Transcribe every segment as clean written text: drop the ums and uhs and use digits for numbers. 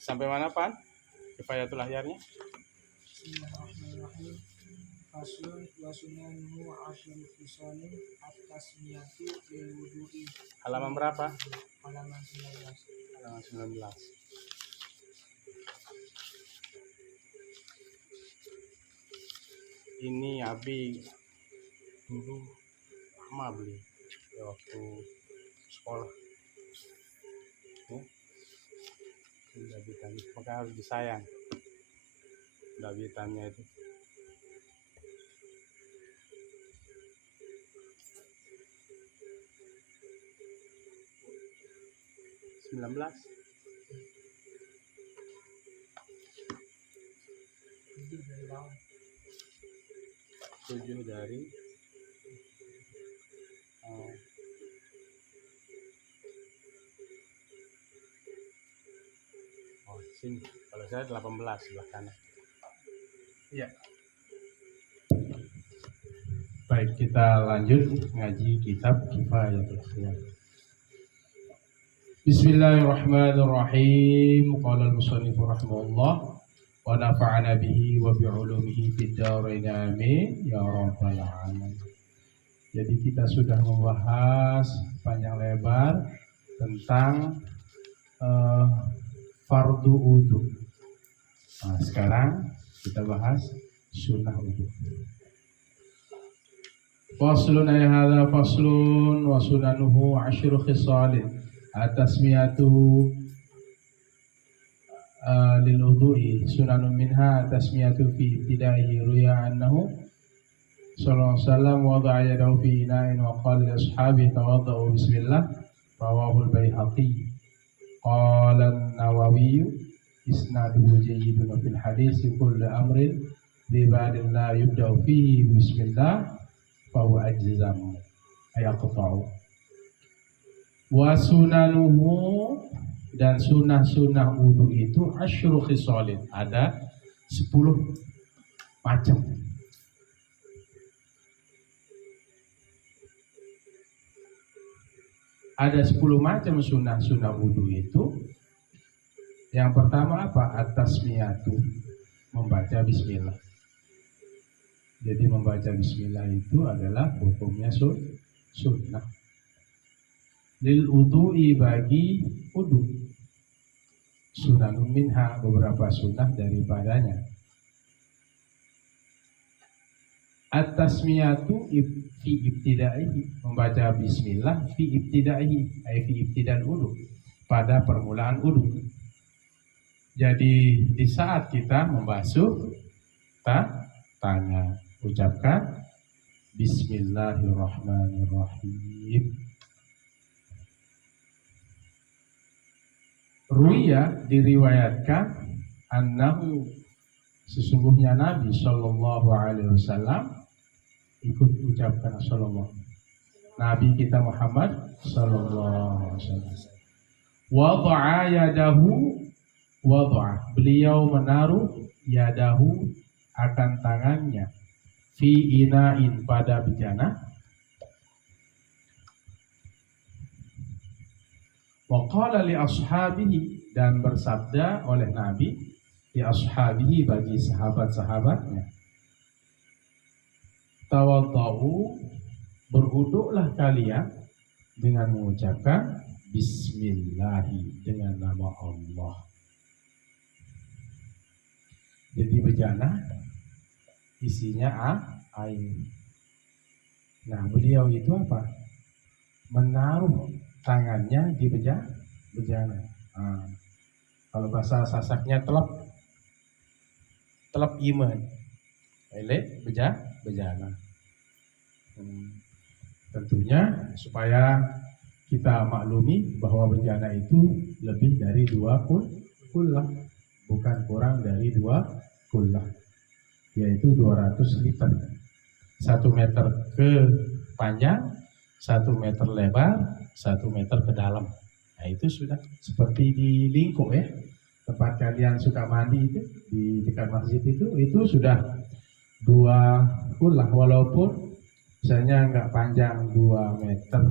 Sampai mana, Pan? Kifayatul ahyarnya? Bismillahirrahmanirrahim. Faslun wa sunanuhu asyru khisalin at-tasmiyatu lil wudu'i. Halaman berapa? Halaman 19. Halaman 19. Ini Abi dulu lama beli ya, waktu sekolah. Udah hitamnya, maka harus disayang. Udah hitamnya itu. (19) 7 dari sini. Kalau saya 18 sebelah kanan. Iya. Baik, kita lanjut ngaji kitab Kifayatul Ahyar. Bismillahirrahmanirrahim. Qala al-musannif rahimahullah wa nafa'ana bihi wa bi 'ulumihi fid dharain amin ya rabbal alamin. Jadi kita sudah membahas panjang lebar tentang fardu wudu. Nah, sekarang kita bahas sunnah wudu. Faslun ay hadza faslun wa sunanuhu 'ashru khisalin at-tasmiyatu lil wudu'i sunanun minha tasmiyatu fi ibtida'ihi ruya annahu sallallahu alaihi wasallam wada'a yadahu fi ina'in wa qala li ashabihi tawadda'u bismillah rawahu al-Baihaqi. Qala an-Nawawi isnaduhu jayyidun fil hadits kullu amrin bi ba'din la yubda'u fihi bismillah fa huwa ajzam ayaqta'u. Wa sunanuhu, dan sunnah-sunnah wudu itu asyru khisalin, ada 10 macam. Ada 10 macam sunnah-sunnah wudu itu. Yang pertama apa? At-tasmiyatu, membaca bismillah. Jadi membaca bismillah itu adalah hukumnya sunnah. Lil wudu'i, bagi wudu. Sunanun minha, beberapa sunnah daripadanya. At-tasmiyatu fi ibtida'ihi, membaca bismillah fi ibtida'ihi, ay fi ibtida'il wudu, pada permulaan wudu. Jadi di saat kita membasuh tangan, ucapkan bismillahirrahmanirrahim. Ruya, diriwayatkan, annahu, sesungguhnya Nabi sallallahu alaihi wasallam ikut ucapkan sallallahu. Nabi kita Muhammad sallallahu alaihi wasallam. Wada'a yadahu, wada'a, beliau menaruh yadahu, akan tangannya, fi ina'in, pada bejana. Wa qala li ashabihi, dan bersabda oleh Nabi li ashabihi, bagi sahabat-sahabatnya, tawaddau, berwuduklah kalian dengan mengucapkan bismillahi, dengan nama Allah. Jadi bejana isinya air. Nah, beliau itu apa? Menaruh tangannya di bejana. Nah, kalau bahasa Sasaknya telep iman, bejana. Tentunya supaya kita maklumi bahwa bejana itu lebih dari 2 kullah, bukan kurang dari 2 kullah, yaitu 200 liter. 1 meter ke panjang, 1 meter lebar, 1 meter ke dalam. Nah, itu sudah seperti di Lingko ya, tempat kalian suka mandi itu di dekat masjid itu sudah 2 kullah, walaupun misalnya nggak panjang 2 meter,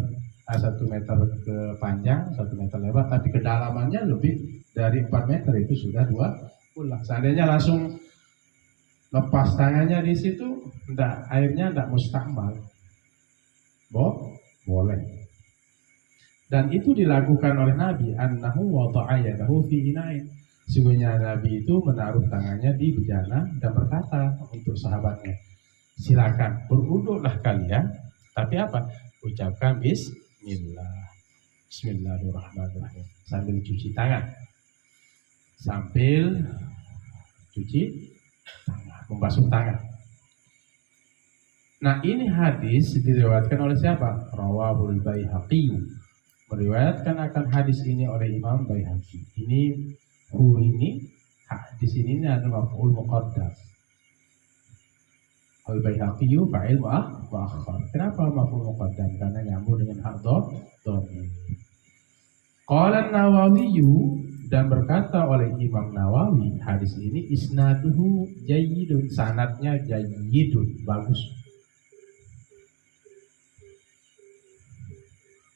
1 meter ke panjang, 1 meter lebar, tapi kedalamannya lebih dari 4 meter itu sudah 2 pulang. Seandainya langsung lepas tangannya di situ, airnya enggak mustakmal. Boleh. Dan itu dilakukan oleh Nabi, annahu wada'a yadahu fi ina'in. Sesungguhnya Nabi itu menaruh tangannya di bejana dan berkata untuk sahabatnya, silakan berwuduklah kalian, tapi apa? Ucapkan Bismillahirrahmanirrahim sambil cuci tangan, membasuh tangan. Nah, ini hadis diriwayatkan oleh siapa? Rawahul Baihaqi. Meriwayatkan akan hadis ini oleh Imam Baihaqi. Hadis ini adalah maf'ul muqaddam. Al Baihaqi fa'il mu'akhkhar. Kenapa maf'ul muqaddam? Karena nyambung dengan hak dhamir. Qala Nawawi, dan berkata oleh Imam Nawawi, hadis ini isnaduhu jayyidun, sanadnya jayyidun, bagus.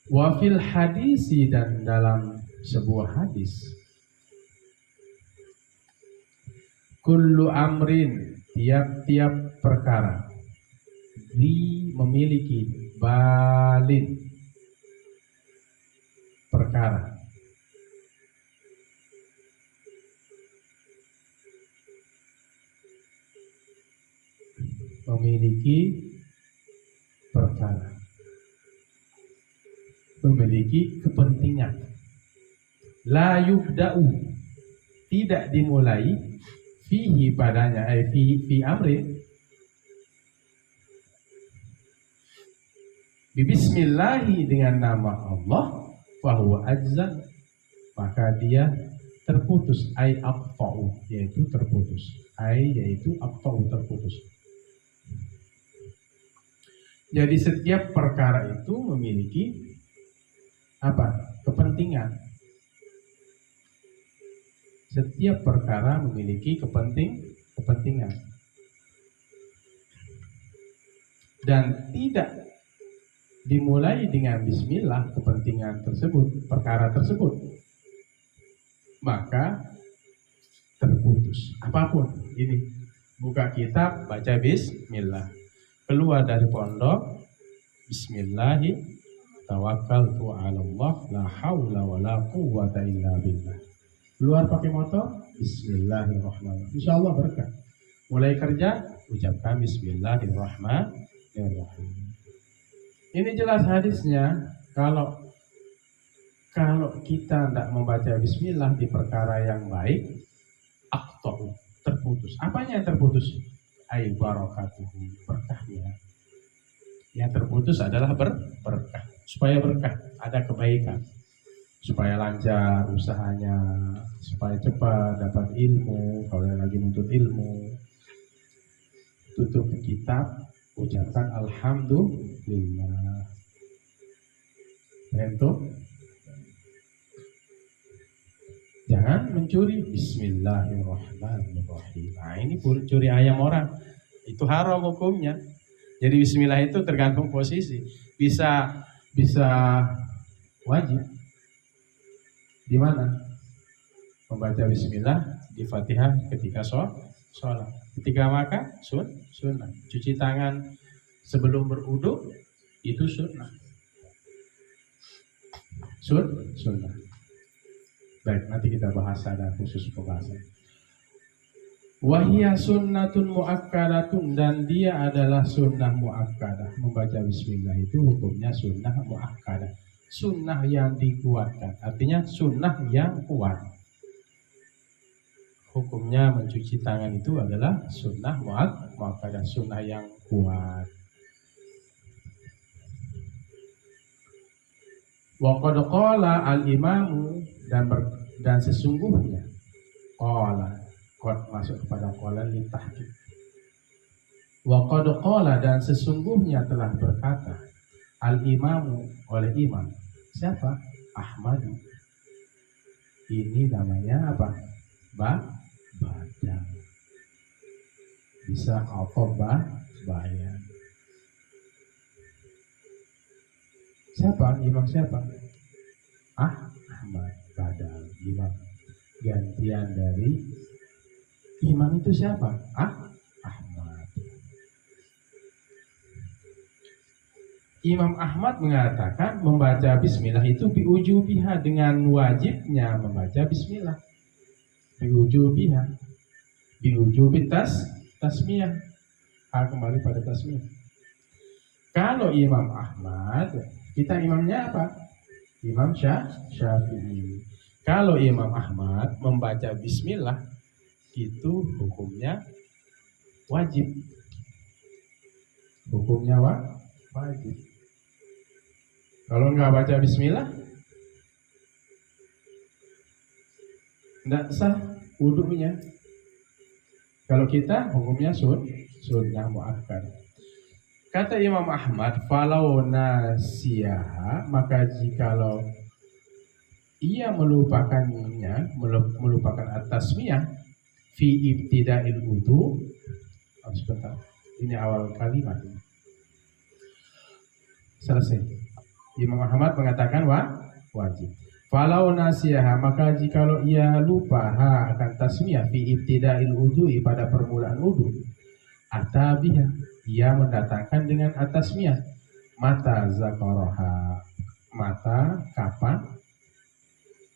Wa fil hadisi, dan dalam sebuah hadis, kullu amrin, tiap-tiap perkara, memiliki balin, perkara, memiliki kepentingan. La yubda'u, tidak dimulai, fihi padanya, fi amrin, bismillahi, dengan nama Allah, fahuwa ajzan, maka dia terputus, aqta'u, yaitu terputus, aqta'u, terputus. Jadi setiap perkara itu memiliki kepentingan. Setiap perkara memiliki kepentingan. Dan tidak dimulai dengan bismillah kepentingan tersebut, perkara tersebut, maka terputus. Apapun ini, buka kitab, baca bismillah, keluar dari pondok, bismillahi tawakkaltu 'ala Allah, la haula wala quwwata illa billah. Keluar pakai motor, bismillahirrahmanirrahim, insyaallah berkah. Mulai kerja, ucapkan bismillahirrahmanirrahim. Ini jelas hadisnya. Kalau kita tidak membaca bismillah di perkara yang baik, aqta'u, terputus. Apanya yang terputus? Barakatuhu, berkahnya. Yang terputus adalah berkah. Supaya berkah, ada kebaikan, supaya lancar usahanya, supaya cepat dapat ilmu. Kalau yang lagi nuntut ilmu, tutup kitab, ucapkan alhamdulillah. Untuk jangan mencuri, bismillahirrahmanirrahim. Nah, ini curi ayam orang, itu haram hukumnya. Jadi bismillah itu tergantung posisi, bisa wajib. Di mana? Membaca bismillah di Fatihah ketika sholat. Ketika makan, sunnah. Cuci tangan sebelum berwudu, itu sunnah. Sunnah. Baik, nanti kita bahas, ada khusus pembahasan. Wahia sunnatun muakkadatun, dan dia adalah sunnah muakkadah. Membaca bismillah itu hukumnya sunnah muakkadah, sunnah yang dikuatkan. Artinya sunnah yang kuat. Hukumnya mencuci tangan itu adalah sunnah muakkadah, sunnah yang kuat. Wa qad qala al-imamu, dan sesungguhnya, qala, qad masuk kepada qala li tahqiq. Wa qad qala, dan sesungguhnya telah berkata, al-imamu, oleh imam. Siapa? Ahmad. Ini namanya apa? Badan. Bisa bayan. Siapa? Imam siapa? Ahmad Badal, imam. gantian dari imam itu siapa? Ahmad. Imam Ahmad mengatakan membaca bismillah itu biujubiha, dengan wajibnya membaca bismillah. Biujubiha, biujubi tasmiyah. Kembali pada tasmiyah. Kalau Imam Ahmad, kita imamnya apa? Imam Syafi'i. Kalau Imam Ahmad membaca bismillah itu hukumnya wajib. Hukumnya wajib. Kalau nggak baca bismillah, nggak sah wudunya. Kalau kita hukumnya sunnah muakkad. Kata Imam Ahmad, falau nasiyaha, maka jikalau ia melupakan at-tasmiyah fi ibtida'il wudu. Sebentar, ini awal kalimat ini. Selesai. Imam Ahmad mengatakan wajib. Falau nasiyaha, maka jikalau ia lupa akan tasmiyah fi ibtida'il wudu, pada permulaan wudu, atabiha, ia mendatangkan dengan at-tasmiyah. Mata zakaroha, mata kapan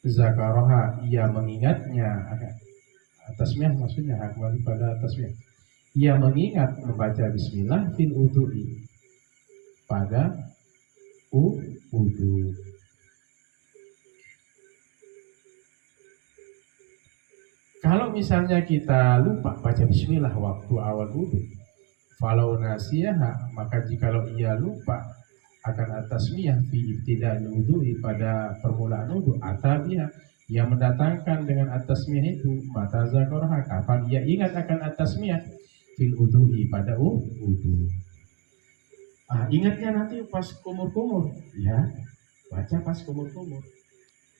zakaroha, ia mengingatnya. Tasmiyah maksudnya kembali pada tasmiyah. Ia mengingat membaca bismillah fil wudu'i, pada wudu. Kalau misalnya kita lupa baca bismillah waktu awal wudu, falau nasiyaha, maka jikalau ia lupa akan at-tasmiyah fi ibtida'il wudu'i, pada permulaan wudu, atabiha, ia mendatangkan dengan at-tasmiyah itu. Mata zakarha, kapan ia ingat akan at-tasmiyah fil wudu'i, pada wudu. Ingatnya nanti pas kumur-kumur, ya baca pas kumur-kumur.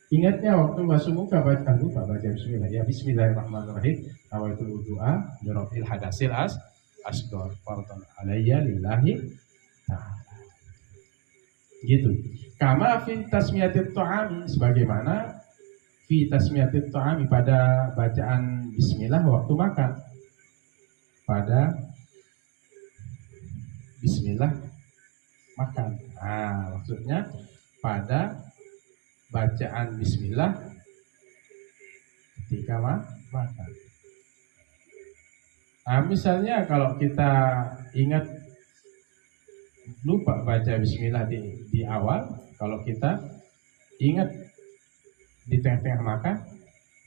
Ingatnya waktu basuh muka, lupa baca bismillah, ya bismillahirrahmanirrahim, nawaitul wudu'a liraf'il hadasil asghar fardhan alayya lillahi ta'ala. Gitu. Kama fi tasmiyatit ta'ami, sebagaimana fi tasmiyatit ta'ami, pada bacaan bismillah waktu makan. Pada bismillah makan. Maksudnya pada bacaan bismillah ketika makan. Misalnya kalau kita ingat lupa baca bismillah di awal, kalau kita ingat di tengah-tengah makan,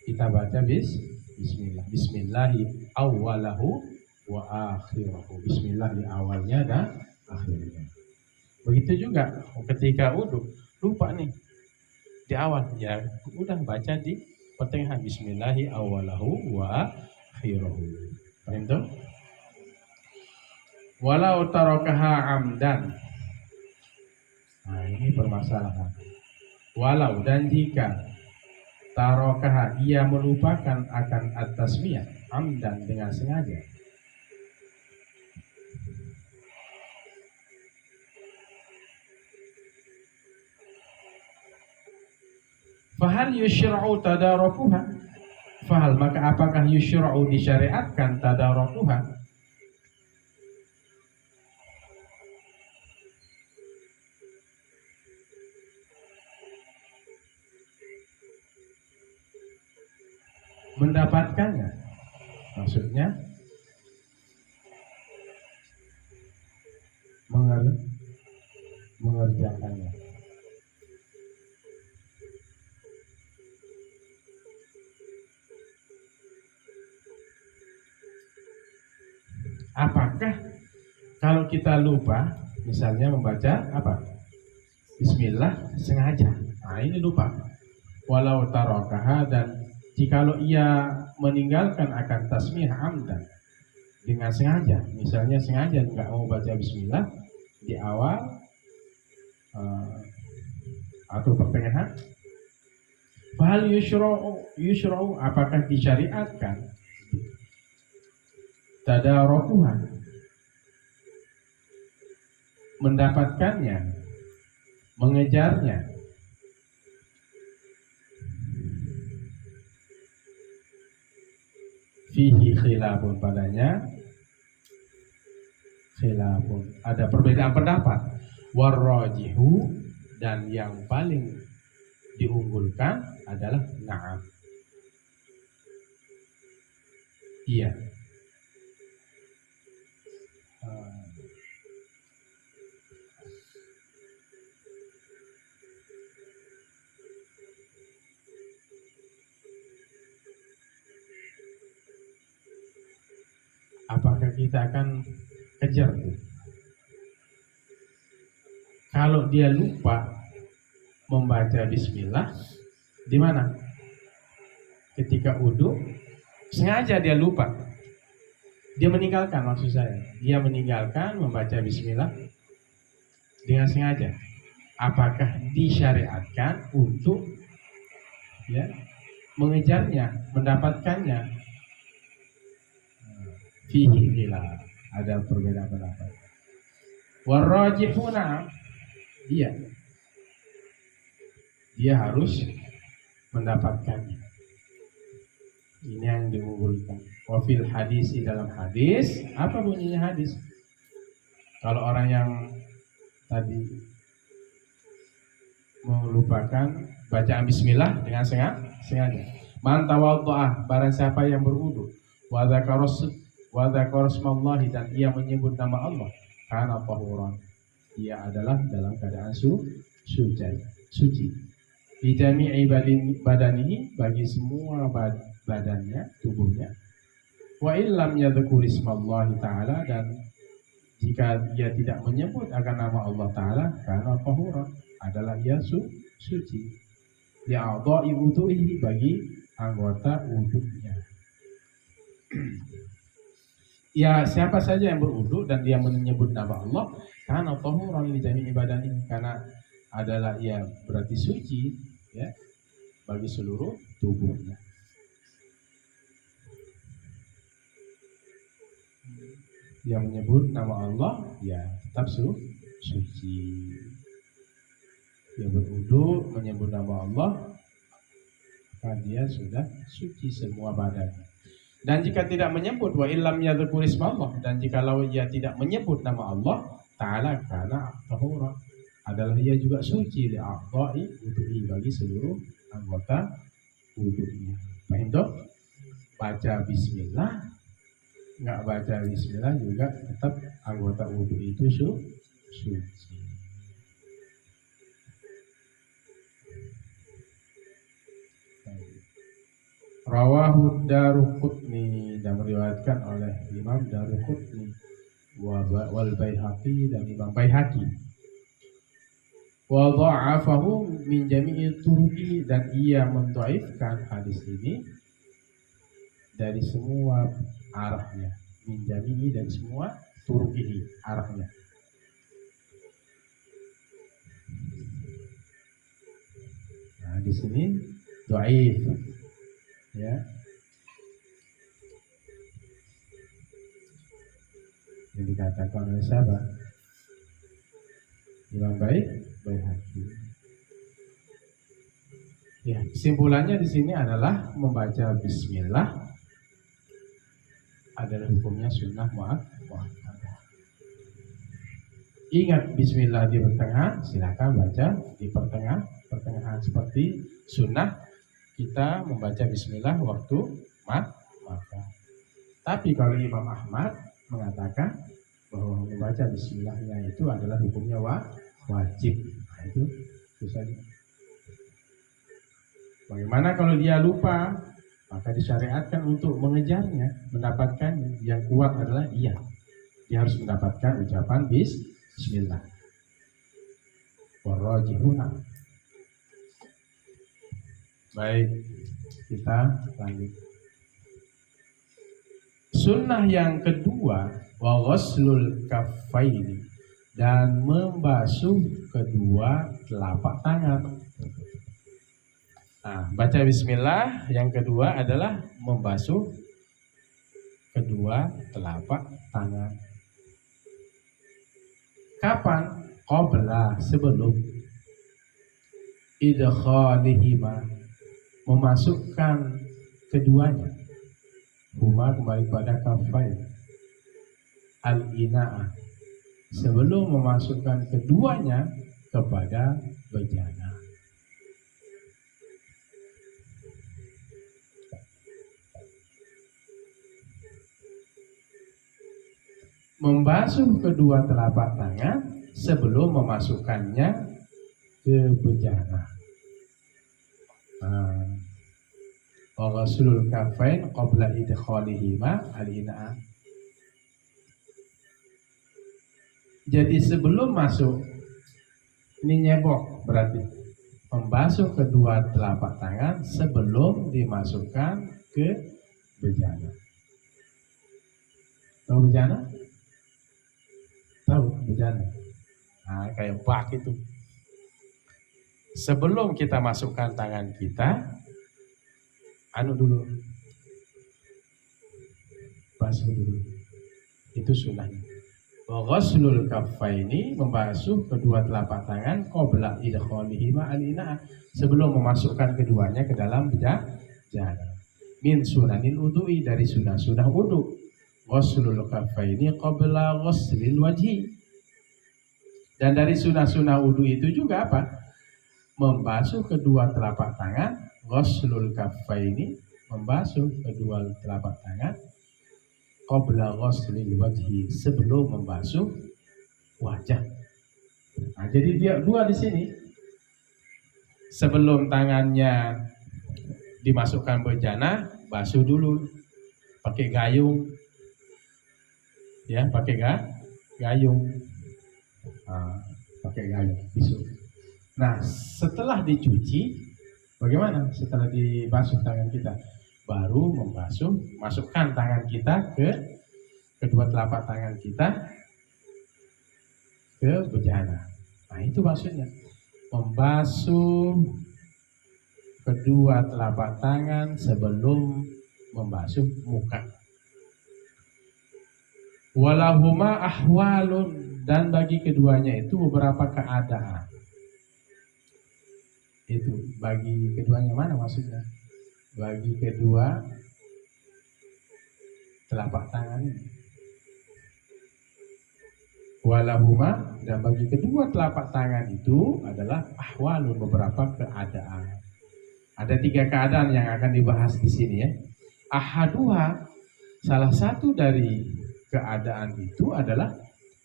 kita baca bismillah. Bismillahi awwalahu wa akhirahu. Bismillah di awalnya dan akhirnya. Begitu juga ketika wudu, lupa nih di awal, ya udah baca di pertengahan, bismillahi awwalahu wa akhirahu. Paham tuh? Walau tarakaha amdan. Ini permasalahan. Walau, dan jika tarakaha, ia melupakan akan at-tasmiyah amdan, dengan sengaja. Fahal yushra'u tadarakuha, fahal, maka apakah yushra'u, disyariatkan, tadarakuha, mendapatkannya, maksudnya mengerjakannya. Apakah kalau kita lupa, misalnya membaca apa? Bismillah sengaja. Ini lupa. Walau tarakaha, dan jikalau ia meninggalkan akan tasmiyah amdan, dengan sengaja, misalnya sengaja nggak mau baca bismillah di awal atau pertengahan, fahal yushra'u, apakah disyariatkan tadarakuha, mendapatkannya, mengejarnya. fihi khilafun, padanya khilafun, ada perbedaan pendapat. Warrajihu, dan yang paling diunggulkan adalah na'am, iya. Apakah kita akan kejar tuh? Kalau dia lupa membaca bismillah, di mana? Ketika wudu, sengaja dia lupa. Dia meninggalkan, maksud saya. Dia meninggalkan membaca bismillah dengan sengaja. Apakah disyariatkan untuk mengejarnya, mendapatkannya? Fihi khilaf, ada perbedaan pendapat. Warrajihuna, iya, dia harus mendapatkannya. Ini yang diunggulkan. Wafil hadis, di dalam hadis, apa bunyinya hadis? Kalau orang yang tadi melupakan bacaan bismillah dengan sengaja. Man tawaddu'a, barang siapa yang berwudu, wa dzakara smallahi, dan ia menyebut nama Allah, kana tahuran, ia adalah dalam keadaan suci. Di jami'i badanihi, bagi semua badannya, tubuhnya. Wa illam yadhkur ismallahi ta'ala, dan jika ia tidak menyebut akan nama Allah Ta'ala, kana tahuran, adalah ia suci. Li'a'dha'i wudu'ihi, bagi anggota wudunya. Ya, siapa saja yang berwudu dan dia menyebut nama Allah, karena tahuran li jami'i badani, karena adalah ia berarti suci, ya, bagi seluruh tubuhnya. Dia menyebut nama Allah, ya tetap suci. Dia berwudu menyebut nama Allah, maka dia sudah suci semua badannya. Dan jika tidak menyebut, wa illam yadhkur ismallah, dan jikalau ia tidak menyebut nama Allah Ta'ala, karena tahura, adalah ia juga suci li a'dha'i wudu'i, bagi seluruh anggota wudu'nya. Paham toh? Baca bismillah, enggak baca bismillah juga tetap anggota wudu itu suci. Rawahu Daruqutni, dan meriwayatkan oleh Imam Daruqutni wal Baihaqi, dan Imam Baihaqi. Wa dha'afahu min jami'i turuqi, dan ia mendhaifkan hadis ini dari semua arahnya. Min jami'i, dari semua turuqi, arahnya. Nah, di sini dhaif, ya. Yang dikatakan oleh siapa? Imam Baihaqi. Ya, kesimpulannya di sini adalah membaca bismillah adalah hukumnya sunnah muakkadah. Ingat bismillah di pertengahan, silakan baca di pertengahan, seperti sunnah kita membaca bismillah waktu makan. Tapi kalau Imam Ahmad mengatakan bahwa membaca bismillahnya itu adalah hukumnya wajib. Nah, itu saja. Bagaimana kalau dia lupa? Maka disyariatkan untuk mengejarnya, mendapatkannya. Yang kuat adalah dia harus mendapatkan ucapan bismillah. Warrajihuna. Baik, kita lanjut. Sunnah yang kedua, wa ghuslul kaffaini, dan membasuh kedua telapak tangan. Nah, baca bismillah yang kedua adalah membasuh kedua telapak tangan. Kapan? Qabla, sebelum idkhalihima, memasukkan keduanya. huma kembali pada kafain, al-ina'ah, sebelum memasukkan keduanya kepada bejana. Membasuh kedua telapak tangan sebelum memasukkannya ke bejana. Wa ghaslul kafain qabla idkhalihima al-ina'ah. Jadi sebelum masuk, ini nyebok berarti membasuh kedua telapak tangan sebelum dimasukkan ke bejana. Tahu bejana? Tahu bejana? Nah, kayak bak itu. Sebelum kita masukkan tangan kita, dulu, basuh dulu. Itu sunnahnya. Wa ghaslul kaffaini, membasuh kedua telapak tangan qabla idkhalihima al-ina'ah, sebelum memasukkan keduanya ke dalam bejana. Min sunanil wudu'i, dari sunah-sunah wudu. Ghaslul kaffaini qabla ghaslil wajhi. Dan dari sunah-sunah wudu itu juga apa? Membasuh kedua telapak tangan. Ghaslul kaffaini, membasuh kedua telapak tangan qabla ghaslil wajhi, sebelum membasuh wajah. Nah, jadi dia dua di sini. Sebelum tangannya dimasukkan bejana, basuh dulu pakai gayung. Ya, pakai gayung. Pakai gayung bisu. Nah, setelah dicuci, bagaimana? Setelah dibasuh tangan kita, baru membasuh, masukkan tangan kita ke kedua telapak tangan kita ke bejana. Nah, itu maksudnya membasuh kedua telapak tangan sebelum membasuh muka. Walahuma ahwalun, dan bagi keduanya itu beberapa keadaan. Itu bagi keduanya mana maksudnya? Bagi kedua telapak tangan ini. Walahuma, dan bagi kedua telapak tangan itu adalah ahwalun, beberapa keadaan. Ada 3 keadaan yang akan dibahas di sini ya. Ahaduha, salah satu dari keadaan itu adalah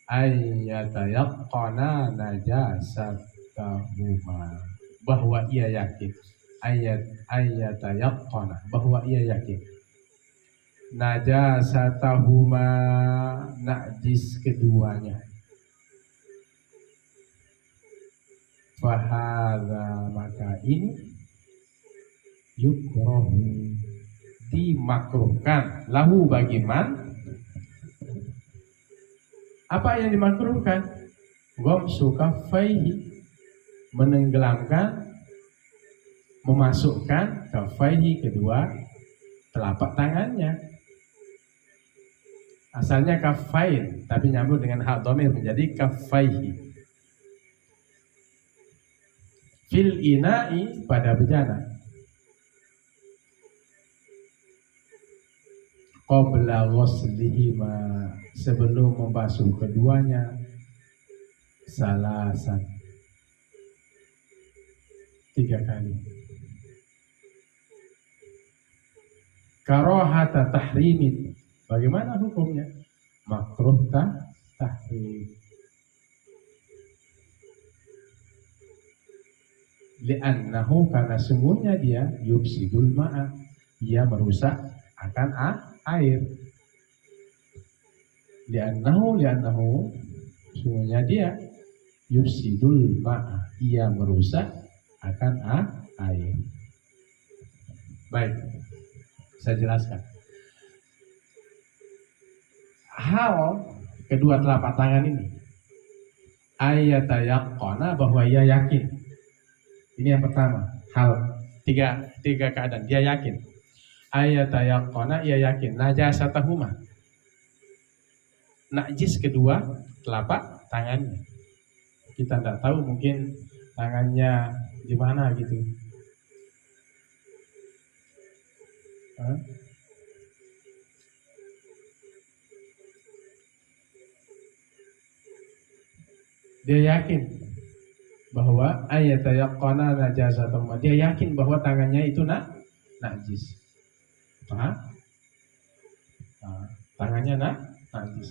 ayyatayaqqana najasatahuma, bahwa ia yakin. Ayyatayaqqana, bahwa ia yakin. Najasatahuma, najis keduanya. Fahadha, maka ini yukrahu, dimakruhkan, lahu bagi man. Apa yang dimakruhkan? Ghamsu kaffaihi, menenggelamkan, memasukkan kaffaihi, kedua telapak tangannya. Asalnya kaffain, tapi nyambung dengan hak dhamir menjadi kaffaihi. Fil ina'i, pada bejana. Qabla ghaslihima, sebelum membasuh keduanya. Salasan, 3 kali. Karahata tahrimin, bagaimana hukumnya? Makruh tahrim. Li'annahu, karena sungguhnya dia yufsidul ma'a, ia merusak akan air. Li'annahu, sungguhnya dia yufsidul ma'a, ia merusak akan air. Baik, saya jelaskan. Hal kedua telapak tangan ini, ayyatayaqqana, bahwa ia yakin. Ini yang pertama, hal tiga keadaan, dia yakin. Ayyatayaqqana, ia yakin. Najasatahuma, najis kedua telapak tangannya. Kita tidak tahu, mungkin tangannya di mana gitu. Dia yakin bahwa ayatayaqqana najasatan. Dia yakin bahwa tangannya itu najis. Paham? Nah, tangannya najis.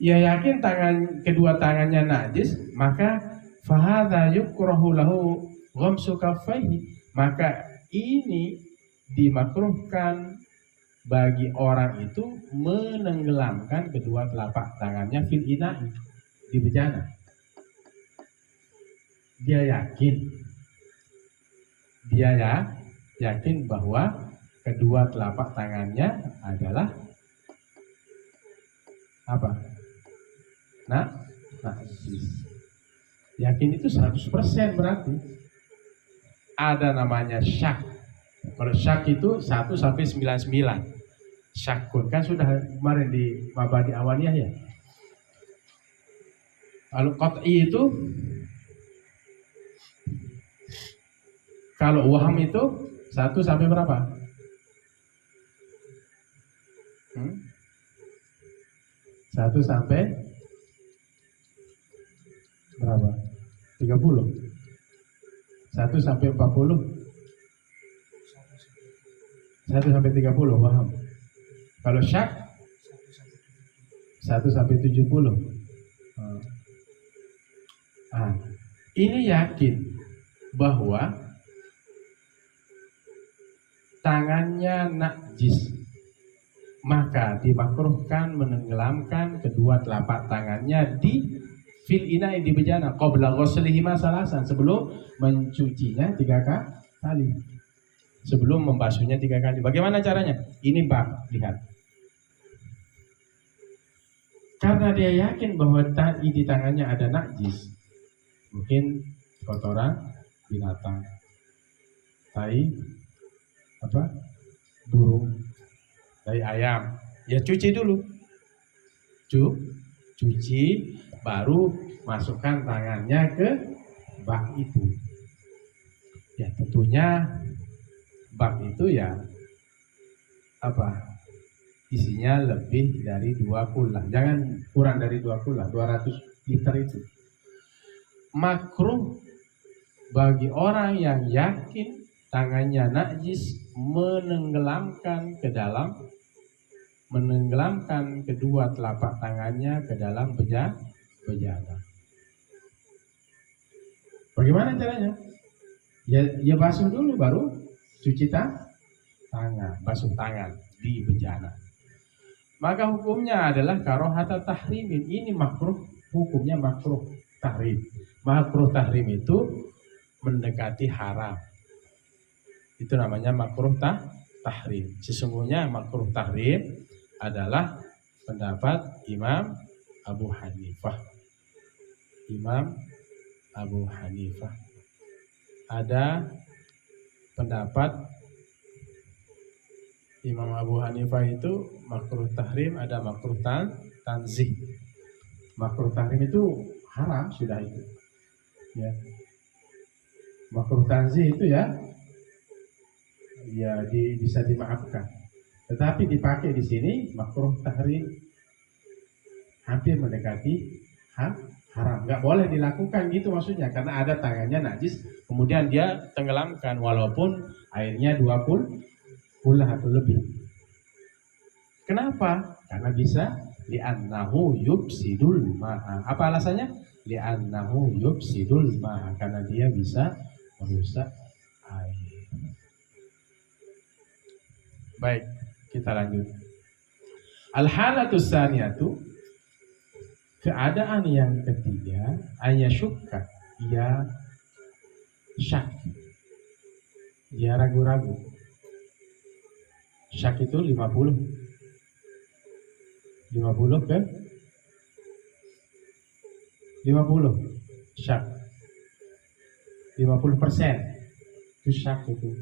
Ia yakin kedua tangannya najis, maka fahadha yukrahu lahu ghamsu kaffaihi, maka ini dimakruhkan bagi orang itu menenggelamkan kedua telapak tangannya fil ina'i, di bejana. Dia yakin bahwa kedua telapak tangannya adalah apa? Najis. Yakin itu 100% berarti. Ada namanya syak. Kalau syak itu 1 sampai 99. Syakun kan sudah kemarin di mabadi awaliyah ya. Kalau qat'i itu, kalau waham itu 1 sampai berapa? 1 sampai berapa? 30. 1 sampai 40. 1 sampai 30 waham. Kalau syak 1 sampai 70. Ini yakin bahwa tangannya najis, maka dimakruhkan menenggelamkan kedua telapak tangannya di fil ina'i, di bejana, qabla ghuslihima salasan, sebelum mencucinya 3 kali, sebelum membasuhnya 3 kali. Bagaimana caranya? Ini bab, lihat. Karena dia yakin bahwa di tangannya ada najis, mungkin kotoran binatang, tai burung, tai ayam, ya cuci dulu, cuci, baru masukkan tangannya ke bak itu. Ya tentunya bak itu ya isinya lebih dari 2 kullah, jangan kurang dari 2 kullah, 200 liter itu. Makruh bagi orang yang yakin tangannya najis menenggelamkan kedua telapak tangannya ke dalam bejana. Bagaimana caranya? Ya basuh dulu, baru cuci tangan, basuh tangan di bejana. Maka hukumnya adalah karohata tahrimin. Ini makruh, hukumnya makruh tahrim. Makruh tahrim itu mendekati haram. Itu namanya makruh tahrim. Sesungguhnya makruh tahrim adalah pendapat Imam Abu Hanifah. Ada pendapat Imam Abu Hanifah itu makruh tahrim, ada makruh tanzih. Makruh tahrim itu haram sudah itu. Ya. Makruh tanzih itu ya bisa dimaafkan. Tetapi dipakai di sini makruh tahrim hampir mendekati haram. Nggak boleh dilakukan gitu maksudnya, karena ada tangannya najis, kemudian dia tenggelamkan walaupun airnya 20 kullah atau lebih. Kenapa? Karena bisa li'annahu yufsidul ma'a. Apa alasannya? Li'annahu yufsidul ma'a, karena dia bisa merusak air. Baik, kita lanjut. Al-halatus tsaniyatu, keadaan yang ketiga, ayasyukka, ia syak, dia ragu-ragu. Syak itu 50 ke 50 syak, 50% itu syak itu.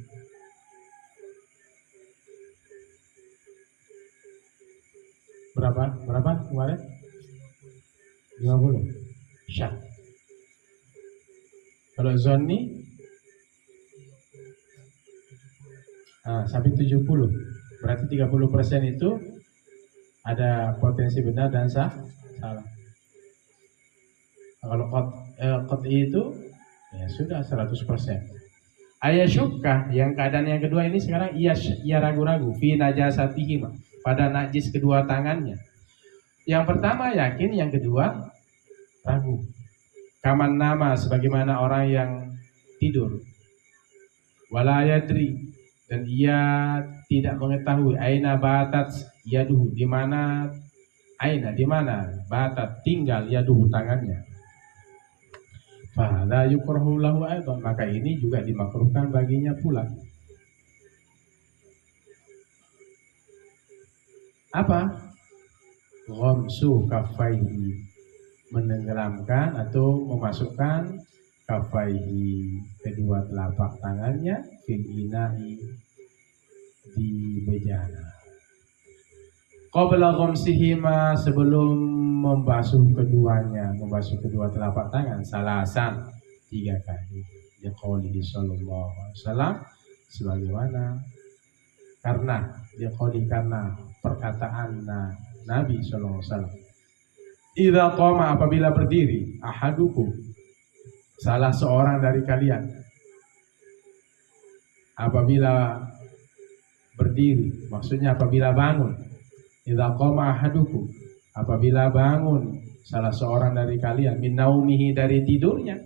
Berapa kemarin? 50 syak. Kalau zonni sampai 70, berarti 30% itu ada potensi benar dan salah. Kalau qat'i itu ya sudah 100%. Ayasyukka yang keadaan yang kedua ini sekarang ia ragu-ragu fi najasatihi pada najis kedua tangannya. Yang pertama yakin, yang kedua ragu. Kaman nama sebagaimana orang yang tidur. Wala yadri dan ia tidak mengetahui aina batat yaduhu di mana batat tinggal yaduhu tangannya. Fala yukrahu lahu aidan, maka ini juga dimakruhkan baginya pula. Apa? Ghamsu kaffaihi, menenggelamkan atau memasukkan kaffaihi kedua telapak tangannya fil ina'i di bejana. Qabla ghamsihima, sebelum membasuh kedua telapak tangan salasan 3 kali. Ya qaulihi sallallahu alaihi wasallam, sebagaimana karena perkataan Nabi sallallahu alaihi wasallam. Idza qama, apabila berdiri, ahadukum, salah seorang dari kalian, apabila berdiri, maksudnya apabila bangun. Idza qama ahadukum, apabila bangun salah seorang dari kalian, min naumihi, dari tidurnya,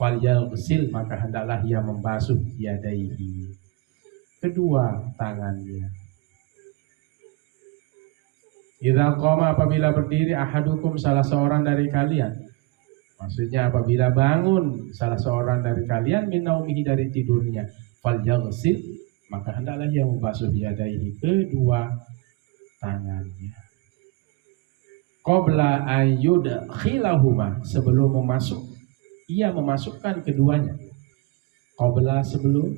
falyaghsil, maka hendaklah ia membasuh yadaihi, kedua tangannya. Idza qama, apabila berdiri, ahadukum, salah seorang dari kalian, maksudnya apabila bangun salah seorang dari kalian, min naumihi, dari tidurnya, falyaghsil, maka hendaklah ia membasuh yadaihi, kedua tangannya. Qabla ayyudkhilahuma, sebelum ia memasukkan keduanya. Qabla, sebelum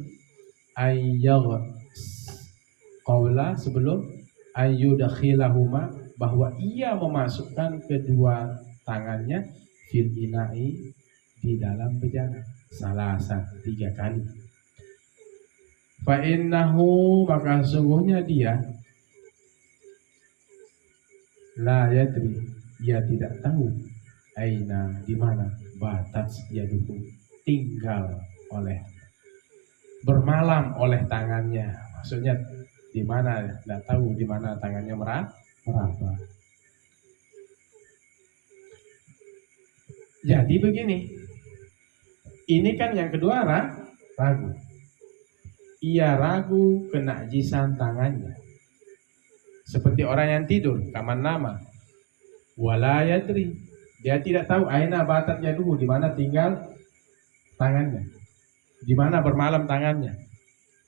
ayyudkhilahuma, bahwa ia memasukkan kedua tangannya fil ina'i, di dalam bejana, salasan 3 kali. Fa innahu, maka sungguhnya dia, la yadri, ia tidak tahu, aina, di mana, batat yaduhu, tinggal oleh, bermalam oleh tangannya. Maksudnya di mana, tidak tahu di mana tangannya meraba. Jadi begini, ini kan yang kedua ragu. Ia ragu kenajisan tangannya. Seperti orang yang tidur, kaman nama, wala yadri, dia tidak tahu aina batat yaduhu, di mana tinggal tangannya, di mana bermalam tangannya.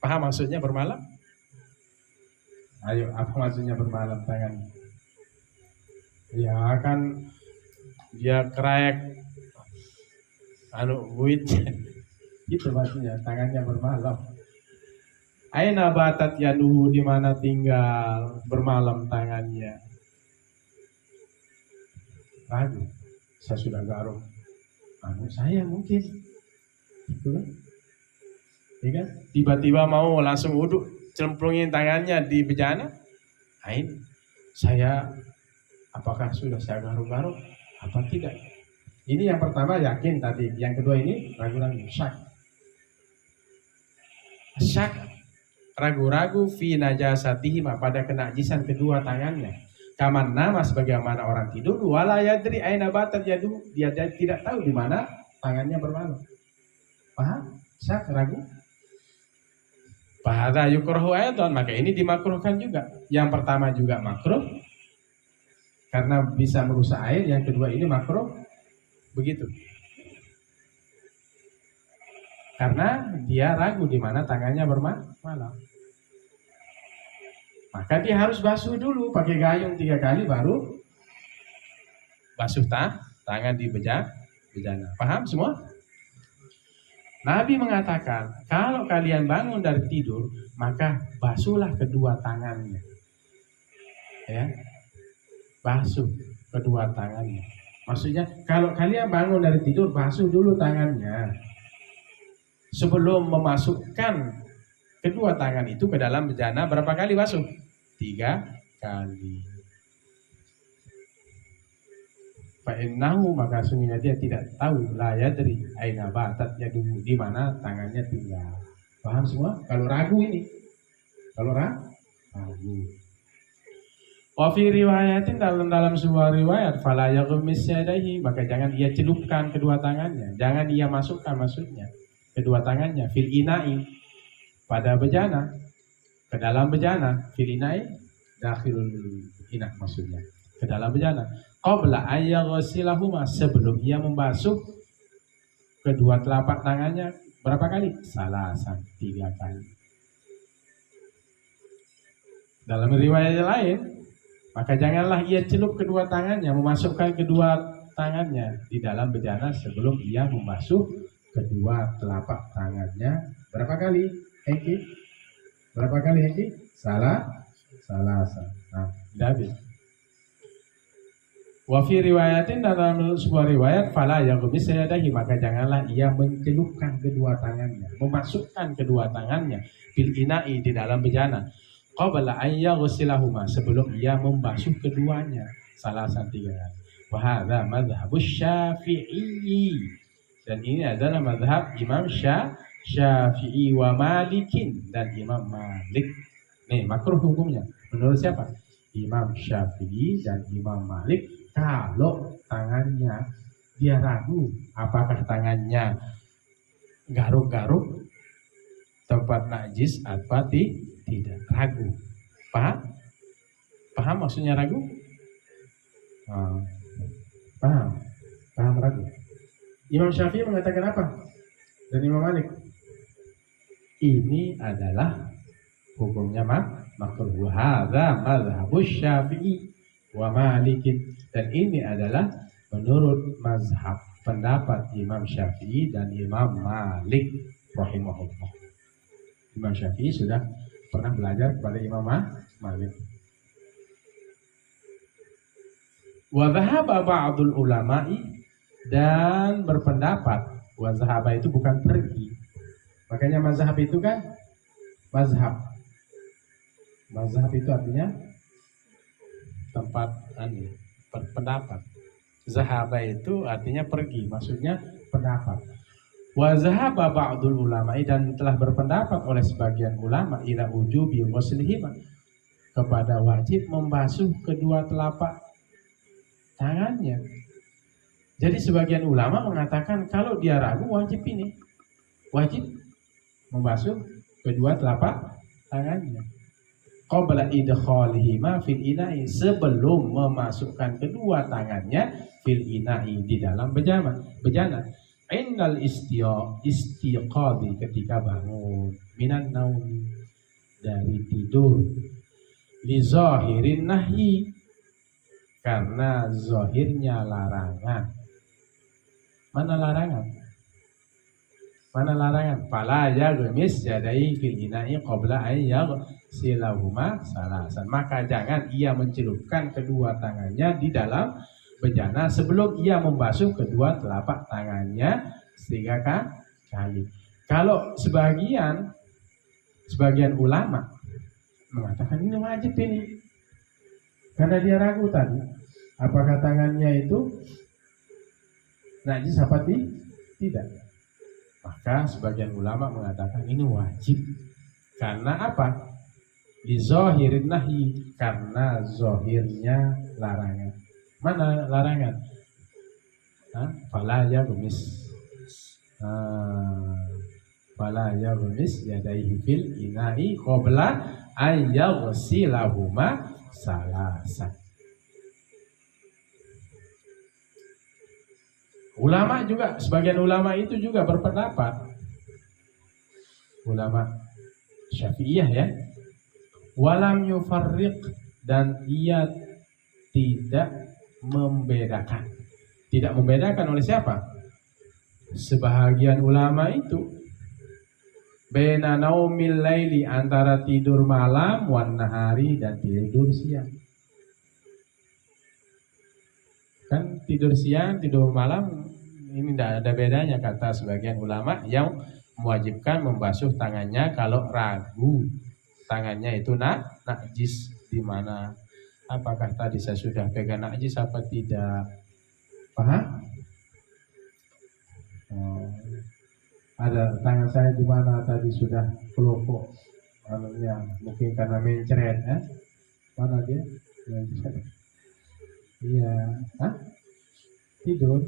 Paham maksudnya bermalam? Ayo, apa maksudnya bermalam tangannya? Ya kan dia krek buit itu maksudnya tangannya bermalam. Aina batat yaduhu, di mana tinggal bermalam tangannya. Ragu, saya sudah garuk, saya mungkin itu kan, ya kan? Tiba-tiba mau langsung wudhu, cemplungin tangannya di bejana. Saya, apakah sudah saya garuk-garuk apa tidak? Ini yang pertama yakin tadi, yang kedua ini ragu-ragu, syak, ragu-ragu fi najasatihi, pada kenajisan kedua tangannya. Kaman nama, sebagaimana orang tidur, wala yadri aina batat yadu, dia tidak tahu di mana tangannya bermalam. Paham? Syak, ragu. Fahadza yukrahu aidan, maka ini dimakruhkan juga. Yang pertama juga makruh karena bisa merusak air, yang kedua ini makruh begitu. Karena dia ragu di mana tangannya bermalam. Maka dia harus basuh dulu pakai gayung 3 kali, baru basuh tangan di bejana. Paham semua? Nabi mengatakan, kalau kalian bangun dari tidur, maka basuhlah kedua tangannya. Ya. Basuh kedua tangannya. Maksudnya kalau kalian bangun dari tidur, basuh dulu tangannya. Sebelum memasukkan kedua tangan itu ke dalam bejana, berapa kali basuh? 3 kali. Fa'innahu maka sungguhnya dia tidak tahu la yadri aina batat yaduhu, di mana tangannya tinggal. Paham semua? Kalau ragu ini. Kalau ragu. Wa fi riwayatin dalam sebuah riwayat fala yaghmis yadayhi, maka jangan ia celupkan kedua tangannya, jangan ia masukkan maksudnya kedua tangannya fil ina'i, pada bejana, ke dalam bejana, fil ina'i dakhilul ina maksudnya, ke dalam bejana. Qabla ayyaghsilahuma, sebelum ia membasuh kedua telapak tangannya berapa kali? Salasan, 3 kali. Dalam riwayat lain, maka janganlah ia celup kedua tangannya, memasukkan kedua tangannya di dalam bejana sebelum ia membasuh kedua telapak tangannya berapa kali? Hengki? Berapa kali Hengki? Salasan. Nah, habis. Wa fi riwayatin, dalam sebuah riwayat fala yaghmis yadayhi, maka janganlah ia mencelupkan kedua tangannya, memasukkan kedua tangannya fil ina'i, di dalam bejana, qabla an yaghsilahuma, sebelum ia membasuh keduanya salasan 3 kali. Wa hadza madzhabus Syafi'i, dan ini adalah mazhab Imam Syafi'i wa Malikin, dan Imam Malik. Nih, makruh hukumnya menurut siapa? Imam Syafi'i dan Imam Malik. Kalau tangannya dia ragu apakah tangannya garuk-garuk tempat najis atau tidak, ragu. Paham maksudnya ragu? Paham ragu. Imam Syafi'i mengatakan apa? Dan Imam Malik, ini adalah hukumnya makruh. Hadza mazhabus Syafi'i wa Malikin, dan ini adalah menurut mazhab pendapat Imam Syafi'i dan Imam Malik rahimahullah. Imam Syafi'i sudah pernah belajar kepada Imam Malik. Wa dhahaba ba'dul ulama'i, dan berpendapat, wa dhahaba itu bukan pergi. Makanya mazhab itu kan mazhab. Mazhab itu artinya tempat pendapat. Zahaba itu artinya pergi, maksudnya pendapat. Wa zahaba ba'dul ulama'i, dan telah berpendapat oleh sebagian ulama ila wujubi ghuslihima, kepada wajib membasuh kedua telapak tangannya. Jadi sebagian ulama mengatakan kalau dia ragu wajib membasuh kedua telapak tangannya. Qabla idkhalihima fil ina'i, sebelum memasukkan kedua tangannya fil ina'i, di dalam bejana. Indal istiqadhi, ketika bangun, minan naumi, dari tidur, li zahirin nahyi, karena zahirnya larangan. Mana larangan? Fala yaghmis yadayhi fil ina'i qabla an yaghsilahuma salasan, maka jangan ia mencelupkan kedua tangannya di dalam bejana sebelum ia membasuh kedua telapak tangannya 3 kali. Kalau sebagian ulama mengatakan ini wajib ini, karena dia ragu tadi apakah tangannya itu najis apa tidak. Maka sebagian ulama mengatakan ini wajib. Karena apa? Di zahirin nahyi, karena zahirnya larangan. Mana larangan? Fala yaghmis. Fala yaghmis yadayhi fil ina'i qabla an yaghsilahuma salasan. Ulama juga, sebagian ulama itu juga berpendapat, ulama Syafi'iyah ya, walam yufarriq, dan ia tidak membedakan oleh siapa? Sebahagian ulama itu baina naumil laili, antara tidur malam, wan nahari, dan tidur siang. Kan tidur siang, tidur malam ini tidak ada bedanya, kata sebagian ulama yang mewajibkan membasuh tangannya kalau ragu tangannya itu najis di mana. Apakah tadi saya sudah pegang najis apa tidak? Paham? Oh, ada tangan saya di mana tadi sudah kelompok anunya, mungkin karena mencret ya. Mana dia? Mencret. Iya, hah? Tidur.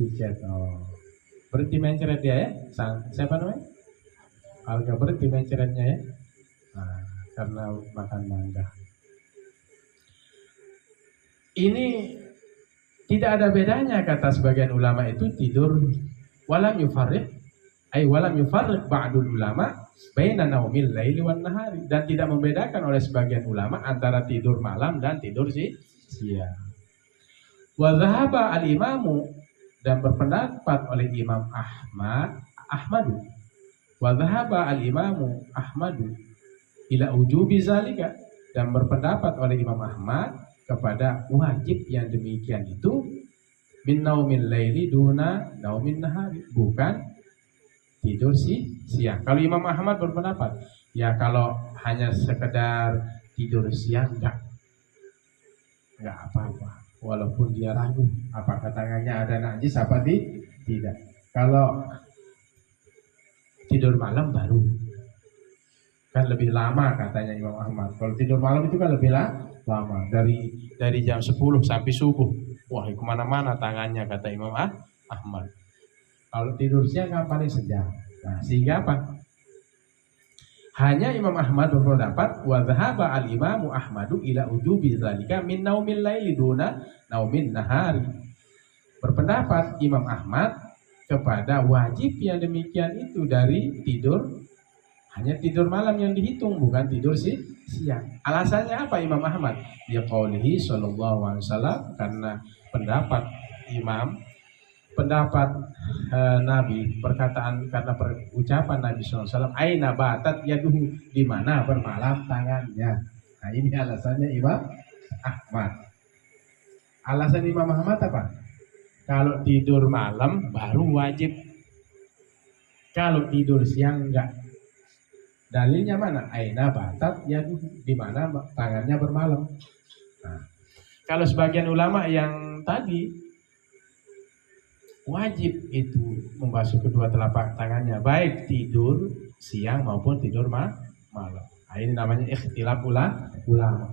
Pijat. Oh. Berhenti mencret dia ya? Siapa namanya? Alga berhenti mencretnya ya? Nah, karena makan mangga. Ini tidak ada bedanya kata sebagian ulama itu tidur walam yufarriq walam yufarriq ba'dul ulama baina naumil laili wan nahari, dan tidak membedakan oleh sebagian ulama antara tidur malam dan tidur siang. Wa dhahaba al-imamu, dan berpendapat oleh Imam Ahmadu wa dhahaba al-imamu Ahmadu ila ujubi zalika, dan berpendapat oleh Imam Ahmad kepada wajib yang demikian itu min naumil laili duna naumin nahari, bukan tidur siang. Kalau Imam Ahmad berpendapat ya kalau hanya sekedar tidur siang enggak apa-apa, walaupun dia ragu apakah tangannya ada najis apa tidak. Kalau tidur malam baru kan lebih lama katanya Imam Ahmad. Kalau tidur malam itu kan lebih lama, dari jam 10 sampai subuh. Wah, kemana-mana tangannya kata Imam Ahmad. Kalau tidur siang kan paling sejam. Nah, sehingga apa? Hanya Imam Ahmad berpendapat wa dhahaba al-imamu Ahmadu ila ujubi dzalika min naumil laili duna naumin nahari. Berpendapat Imam Ahmad kepada wajib yang demikian itu dari tidur, hanya tidur malam yang dihitung, bukan tidur siang. Alasannya apa Imam Ahmad? Ya qaulihi sallallahu alaihi wasallam, karena pendapat Nabi, perkataan karena ucapan Nabi sallallahu alaihi wasallam, aina batat yaduhu, di mana bermalam tangannya. Nah, ini alasannya Imam Ahmad. Alasan Imam Ahmad apa? Kalau tidur malam baru wajib. Kalau tidur siang enggak. Dalilnya mana? Aina batat ya, di mana tangannya bermalam. Nah, kalau sebagian ulama yang tadi wajib itu membasuh kedua telapak tangannya baik tidur siang maupun tidur malam. Nah, ini namanya ikhtilaf ulama.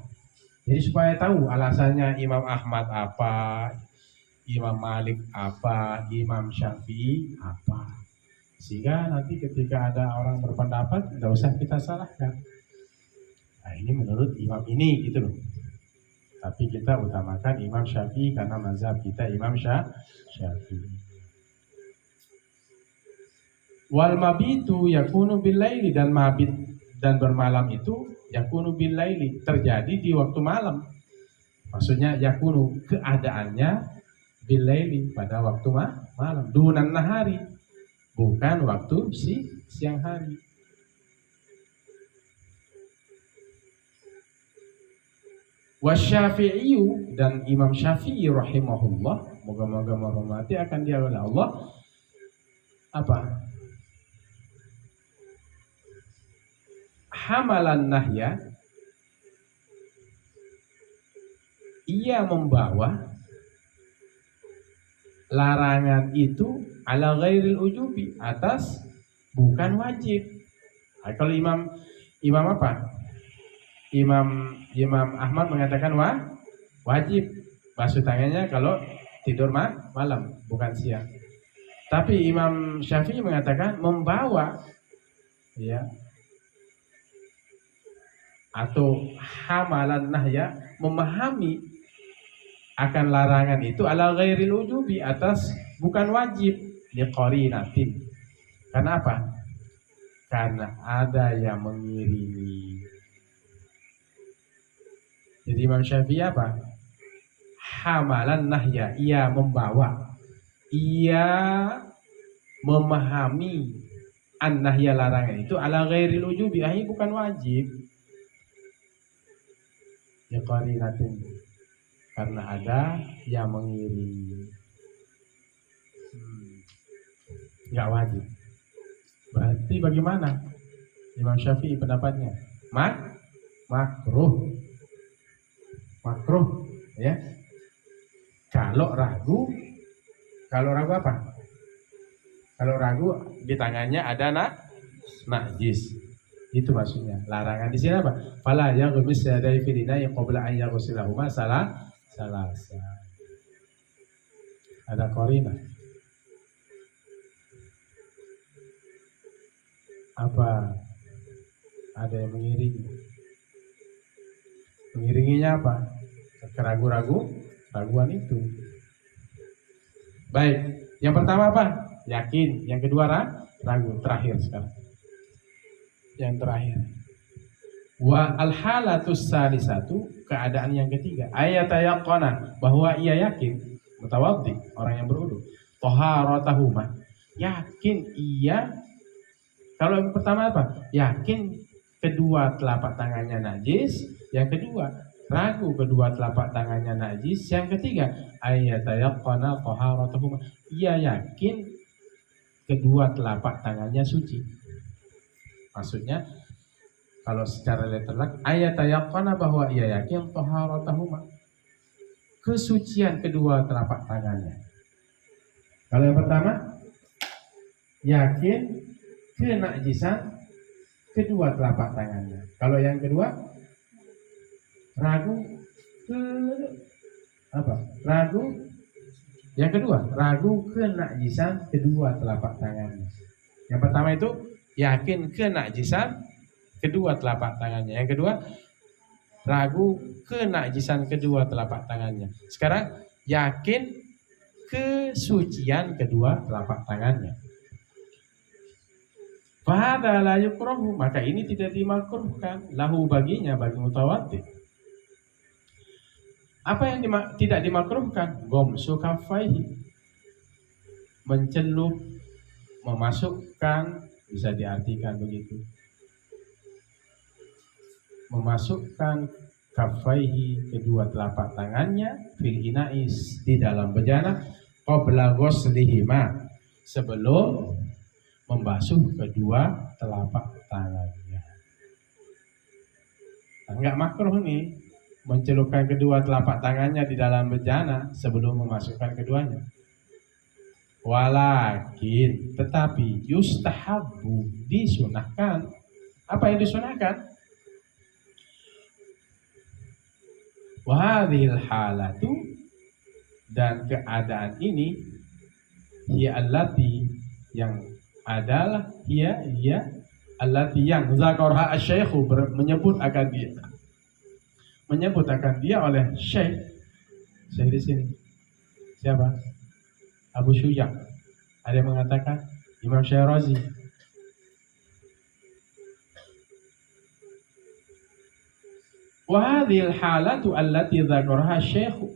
Jadi supaya tahu alasannya Imam Ahmad apa, Imam Malik apa, Imam Syafi'i apa. Sehingga nanti ketika ada orang berpendapat tidak usah kita salahkan. Nah, ini menurut imam ini gitu loh. Tapi kita utamakan Imam Syafi'i karena mazhab kita Imam Syafi'i. Wal mabitu yakunu bil laili, dan mabit dan bermalam itu yakunu bil laili, terjadi di waktu malam. Maksudnya yakunu, keadaannya bil laili, pada waktu malam, dunan nahari, bukan waktu siang hari. Wasyafi'i, dan Imam Syafi'i rahimahullah, moga-moga merahmati akan dia oleh Allah, apa? Hamalan nahya, ia membawa larangan itu ala ghairil ujubi, atas bukan wajib. Nah, kalau Imam apa? Imam Ahmad mengatakan wajib basuh tangannya kalau tidur malam, bukan siang. Tapi Imam Syafi'i mengatakan membawa, ya, atau hamalan nahya, memahami akan larangan itu ala ghairil ujubi, atas bukan wajib, liqarinatin. Karena apa? Karena ada yang mengiringi. Jadi Imam Syafi'i apa? Hamalan nahya, ia membawa, ia memahami an-nahya, larangan itu ala ghairil ujubi, bukan wajib. Ya qarinatin, karena ada yang mengiringi. Enggak wajib. Berarti bagaimana Imam Syafi'i pendapatnya? Makruh, ya. Kalau ragu apa? Kalau ragu di tangannya ada najis. Itu maksudnya. Larangan di sini apa? Fala yaghmis yadayhi fil ina'i qabla an yaghsilahuma salasa. Ada korina. Apa? Ada yang mengiringi. Mengiringinya apa? Raguan itu. Baik. Yang pertama apa? Yakin. Yang kedua ragu. Terakhir sekarang. Yang terakhir. Wa al-halatus salisatu, keadaan yang ketiga. Ayatayaqana, bahwa ia yakin, mutawaddi, orang yang berwudu. Taharatahuma, yakin ia. Kalau yang pertama apa? Yakin kedua telapak tangannya najis. Yang kedua, ragu kedua telapak tangannya najis. Yang ketiga, ayatayaqana taharatahuma, ia yakin kedua telapak tangannya suci. Maksudnya kalau secara letterlek ayatayaqana, bahwa ia yakin taharatahuma, kesucian kedua telapak tangannya. Kalau yang pertama, yakin kenajisan kedua telapak tangannya. Kalau yang kedua, ragu ke apa? Yang kedua, ragu kenajisan kedua telapak tangannya. Yang pertama itu yakin kenajisan kedua telapak tangannya. Yang kedua, ragu kenajisan kedua telapak tangannya. Sekarang yakin kesucian kedua telapak tangannya. Fahadha la yukrahu, maka ini tidak dimakruhkan lahu, baginya, bagi mutawaddi. Apa yang tidak dimakruhkan? Gomsu kaffaihi, mencelup, memasukkan, bisa diartikan begitu, memasukkan kaffaihi, kedua telapak tangannya, fil ina'is, di dalam bejana, qabla ghuslihima, sebelum membasuh kedua telapak tangannya. Enggak makruh nih mencelupkan kedua telapak tangannya di dalam bejana sebelum memasukkan keduanya. Walakin, tetapi yustahabbu, disunahkan. Apa yang disunahkan? Wahadhil halatu, dan keadaan ini, hiya allati, yang adalah ia allati, yang zakarha asy-syaikhu, menyebut akan dia oleh syekh di sini. Siapa? Abu Syuja'. Ada yang mengatakan Imam Syarazi. Wa hadhil halatu allati zakarha asy-syaikhu,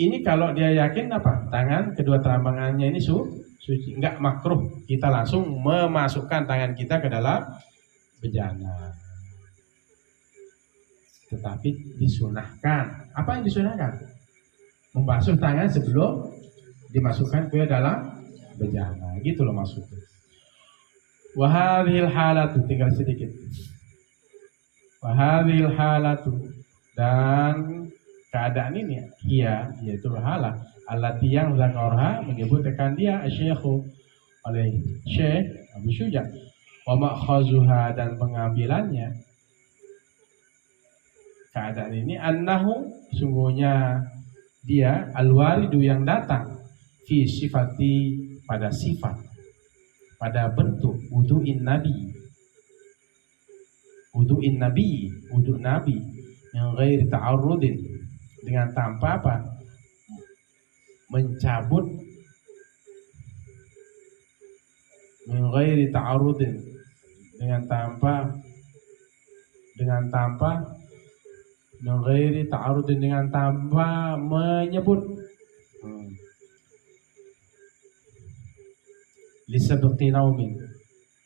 ini kalau dia yakin apa? Tangan kedua telapak tangannya ini suci, enggak makruh kita langsung memasukkan tangan kita ke dalam bejana. Tetapi disunahkan. Apa yang disunahkan? Membasuh tangan sebelum dimasukkan ke dalam bejana. Gitu loh maksudnya. Wa hadhil halatu, tinggal sedikit. Wa hadhil halatu, dan keadaan ini, yaitu halah allati, yang zakarha, menyebutkan dia asy-syaikhu, oleh Syekh Abu Syuja'. Wa ma'khazuha, dan pengambilannya, keadaan ini, annahu, sungguhnya dia, al-waridu, yang datang, fi sifati, pada sifat, pada bentuk wudu'in nabi, wudu nabi, yang ghairi ta'arrudin, dengan tanpa apa? Mencabut, min ghairi ta'arrudin, dengan tanpa min ghairi ta'arrudin, dengan tanpa menyebut, lisabqi naumin,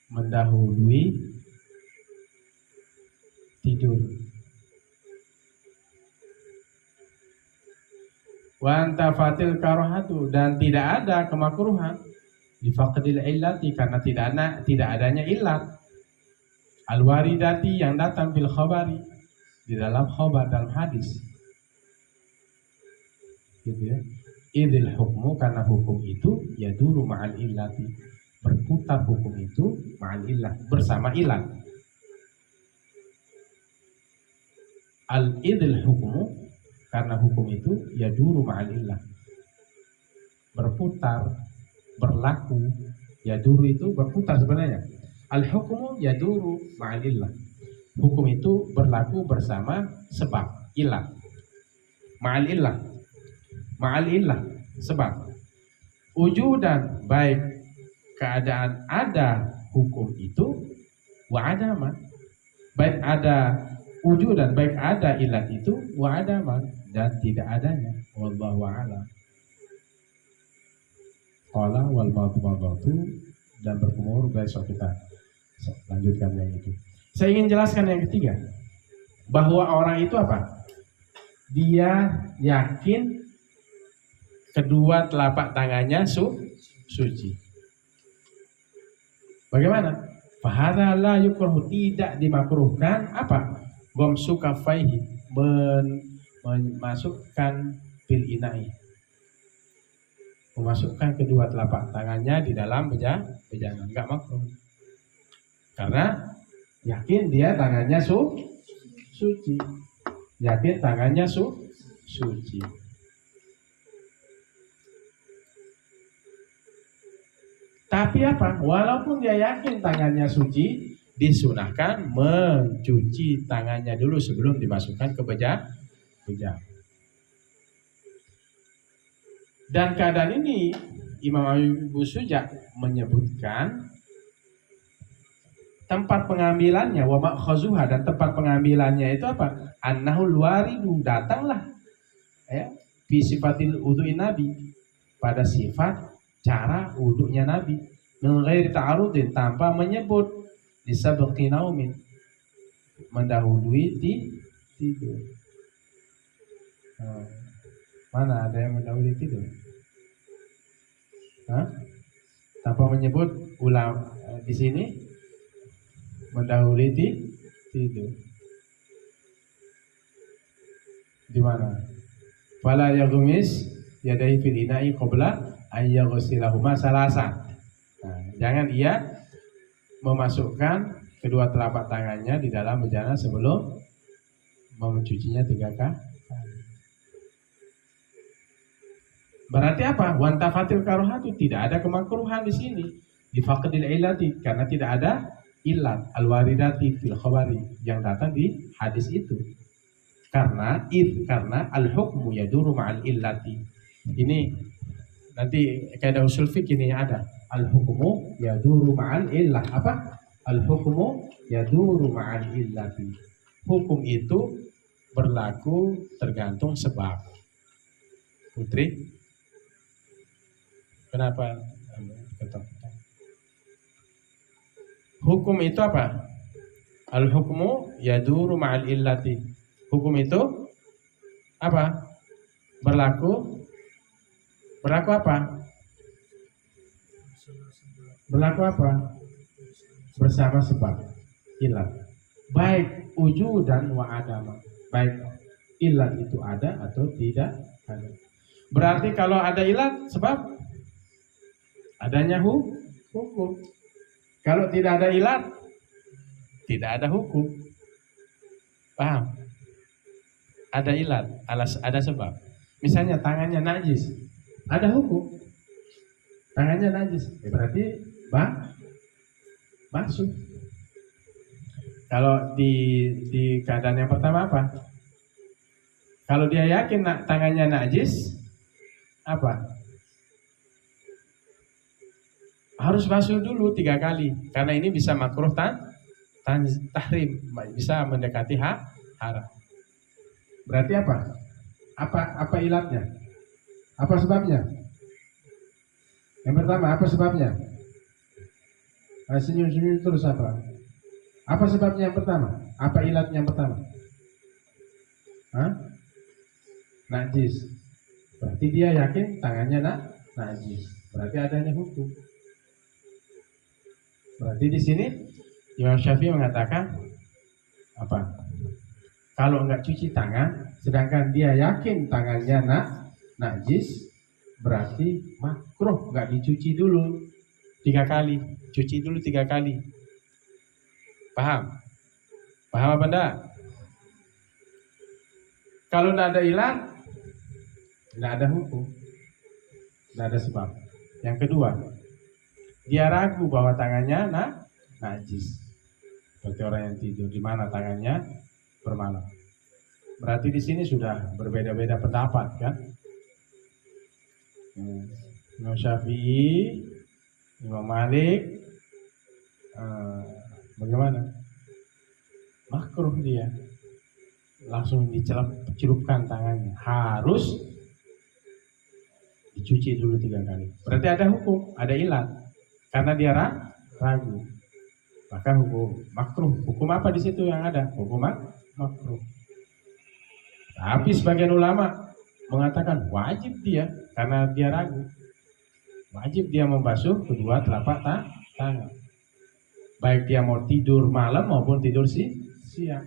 mendahului tidur. Wa antafatil karahatu, dan tidak ada kemakruhan, di faqdil illati, karena tidak adanya illat. Al-waridati yang datang fil khabari, di dalam khabar, dalam hadis. Gitu ya. Idil hukmu, karena hukum itu yaduru ma'al illati, berputar hukum itu ma'al illah, bersama ilat. Al-idil hukmu, karena hukum itu yaduru ma'al illah, berputar, berlaku. Yaduru itu berputar sebenarnya. Al-hukmu yaduru ma'al illah, hukum itu berlaku bersama sebab, ilat. Ma'al illah, ma'al illah, sebab. Wujudan, baik keadaan ada hukum itu, wa adama, baik ada wujudan, baik ada ilat itu, wa adama, dan tidak adanya. Wallahu a'lam. Qala wal madmadatu, dan berkumur. Besok kita lanjutkan yang itu. Saya ingin jelaskan yang ketiga, bahwa orang itu apa? Dia yakin kedua telapak tangannya suci. Bagaimana? Fahadha la yukrahu, tidak dimakruhkan apa? Gomsu kafaihi, memasukkan fil inai, memasukkan kedua telapak tangannya di dalam bejana, enggak makruh. Karena yakin dia tangannya suci. Yakin tangannya suci. Tapi apa? Walaupun dia yakin tangannya suci, disunahkan mencuci tangannya dulu sebelum dimasukkan ke bejana. Dan keadaan ini Imam Abu Suja menyebutkan tempat pengambilannya, wa ma'khazuha, dan tempat pengambilannya itu apa? Annahul waridu, datanglah ya, fi sifatil wudu'in Nabi, pada sifat cara wuduknya Nabi, min ghairi ta'arudin, tanpa menyebut disabqi naumin, mendahului tidur. Mana ada yang mendahului tidur? Tanpa menyebut di sini mendahului tidur. Di mana? Fala yaghmis yadayhi fil ina'i qabla an yaghsilahuma salasan. Jangan ia memasukkan kedua telapak tangannya di dalam bejana sebelum mencucinya 3 kali. Berarti apa? Wantafatil karohatu, tidak ada kemakruhan di sini. Di faqdil ilati, karena tidak ada ilat al-waridati fil khabari, yang datang di hadis itu. Karena al-hukmu yaduru ma'al illati. Ini nanti kaidah usul fikih ini ada. Al-hukmu yaduru ma'al illah. Apa? Al-hukmu yaduru ma'al illati. Hukum itu berlaku tergantung sebab. Putri, kenapa ketakutan? Hukum itu apa? Al-hukmu yaduru ma'al illati. Hukum itu apa? Berlaku apa? Berlaku apa? Bersama sebab, ilat. Baik wujudan wa adama, baik ilat itu ada atau tidak ada. Berarti kalau ada ilat, sebab adanya hukum. Kalau tidak ada ilat, tidak ada hukum. Paham? Ada ilat, ada sebab. Misalnya tangannya najis, ada hukum. Tangannya najis, berarti basuh. Kalau di keadaan yang pertama apa? Kalau dia yakin tangannya najis, apa? Harus basuh dulu 3 kali, karena ini bisa makruh tahrim, bisa mendekati haram. Berarti apa? Apa ilatnya? Apa sebabnya? Yang pertama, apa sebabnya? Senyum-senyum terus apa? Apa sebabnya yang pertama? Apa ilatnya yang pertama? Najis. Berarti dia yakin tangannya najis. Berarti adanya hukum. Berarti di sini Imam Syafi'i mengatakan apa? Kalau enggak cuci tangan, sedangkan dia yakin tangannya najis, berarti makruh enggak dicuci dulu 3 kali. Cuci dulu 3 kali. Paham? Paham apa enggak? Kalau enggak ada ilat, enggak ada hukum, enggak ada sebab. Yang kedua, dia ragu bahwa tangannya najis. Seperti orang yang tidur di mana tangannya bermalam. Berarti di sini sudah berbeda-beda pendapat kan? Imam Syafi'i, Imam Malik, bagaimana? Makruh dia, langsung dicelupkan tangannya, harus dicuci dulu 3 kali. Berarti ada hukum, ada ilat, karena dia ragu. Maka hukum makruh. Hukum apa di situ yang ada? Hukum makruh. Tapi sebagian ulama mengatakan wajib dia, karena dia ragu. Wajib dia membasuh kedua telapak tangan. Baik dia mau tidur malam maupun tidur siang.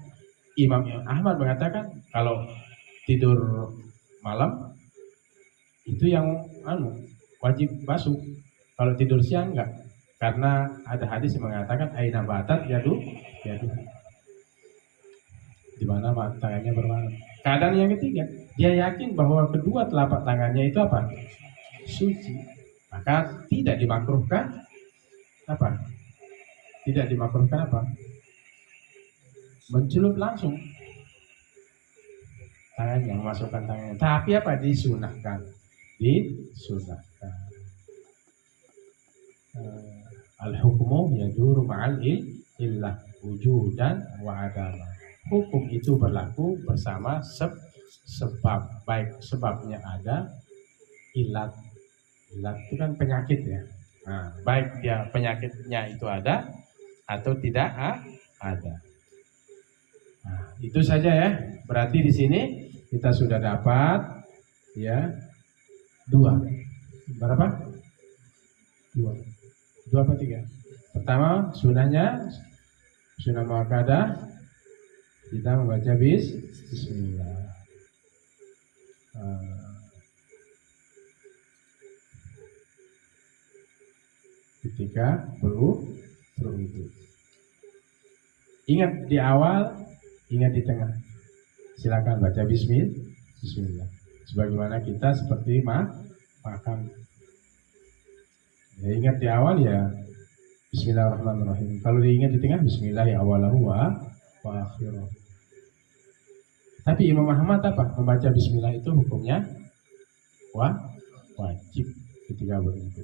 Imam Ahmad mengatakan kalau tidur malam itu yang wajib basuh. Kalau tidur siang enggak. Karena ada hadis yang mengatakan aina batat yadu di mana tangannya bermalam. Keadaan yang ketiga, dia yakin bahwa kedua telapak tangannya itu apa? Suci. Maka tidak dimakruhkan apa? Tidak dimakruhkan apa? Mencelup langsung tangannya, memasukkan tangannya. Tapi apa? Disunahkan. Al-hukmu yaduru ma'al illah wujudan wa adama. Hukum itu berlaku bersama sebab, baik sebabnya ada, ilat itu kan penyakit ya. Nah, baik dia penyakitnya itu ada atau tidak ada. Nah, itu saja ya. Berarti di sini kita sudah dapat ya 2. Berapa? 2 apa 3? Pertama sunah muakkadah, kita membaca bismillah. Ketika berwudu. Ingat di awal, ingat di tengah. Silakan baca bismillah. Sebagaimana kita seperti makan. Ya, ingat di awal ya bismillahirrahmanirrahim. Kalau diingat di tengah bismillah ya awalahu wa akhiruh. Tapi Imam Ahmad apa? Membaca bismillah itu hukumnya wajib ketika berwudu.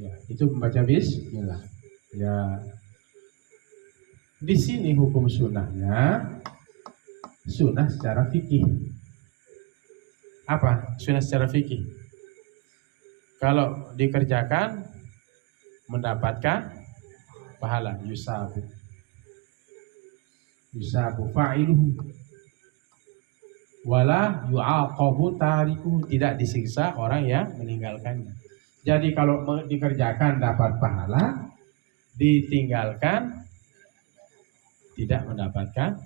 Ya, itu membaca bismillah. Ya. Di sini hukum sunnahnya sunnah secara fikih. Apa? Sunnah secara fikih. Kalau dikerjakan mendapatkan pahala, yusabu fa'iluhu wala yu'aqabu tarikuhu, tidak disiksa orang yang meninggalkannya. Jadi kalau dikerjakan dapat pahala, ditinggalkan tidak mendapatkan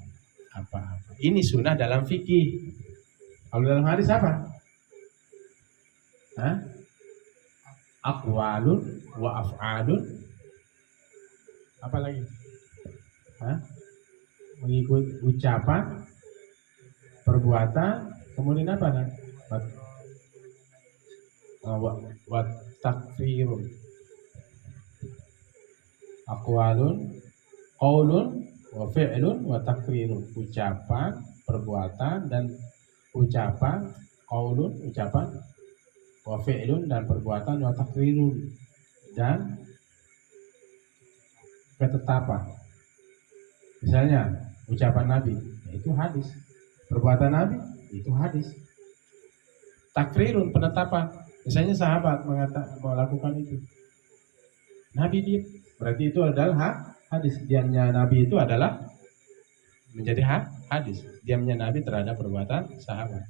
apa-apa. Ini sunnah dalam fikih. Kalau dalam hadis apa? Aqwalun wa af'alun. Apa lagi? Mengikut ucapan, perbuatan, kemudian apa? Wa takfirun. Aqwalun, qaulun, wa fi'lun, wa takfirun. Ucapan, perbuatan, dan ucapan, qaulun, ucapan, wa fi'lun, dan perbuatan, wa takrirun, dan ketetapan. Misalnya ucapan Nabi itu hadis, perbuatan Nabi itu hadis. Takrirun, penetapan. Misalnya sahabat melakukan itu, Nabi diam, berarti itu adalah hadis. Diamnya Nabi itu adalah menjadi hadis. Diamnya Nabi terhadap perbuatan sahabat,